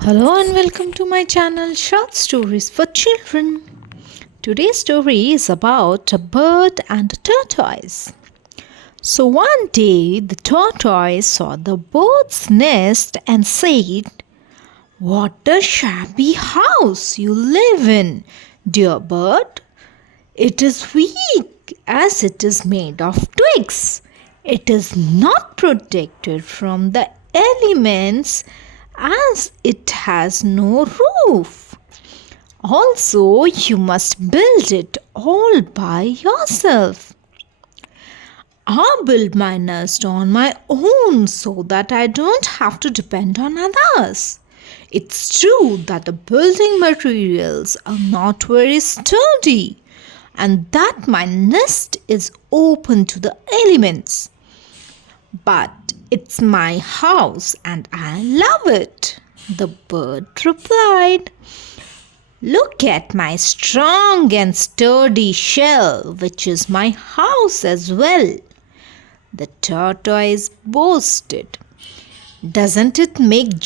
Hello and welcome to my channel Short Stories for Children. Today's story is about a bird and a tortoise. So one day the tortoise saw the bird's nest and said, "What a shabby house you live in, dear bird. It is weak as it is made of twigs. It is not protected from the elements as it has no roof. Also, you must build it all by yourself. I'll build my nest on my own so that I don't have to depend on others. It's true that the building materials are not very sturdy and that my nest is open to the elements. But it's my house and I love it," the bird replied. "Look at my strong and sturdy shell, which is my house as well," the tortoise boasted. "Doesn't it make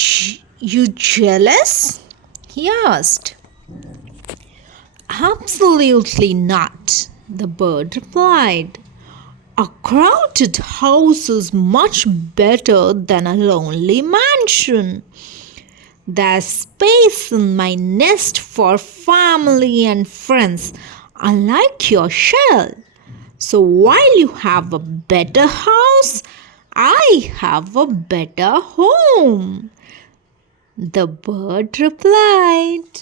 you jealous?" he asked. "Absolutely not," the bird replied. "A crowded house is much better than a lonely mansion. There's space in my nest for family and friends, unlike your shell. So while you have a better house, I have a better home," the bird replied.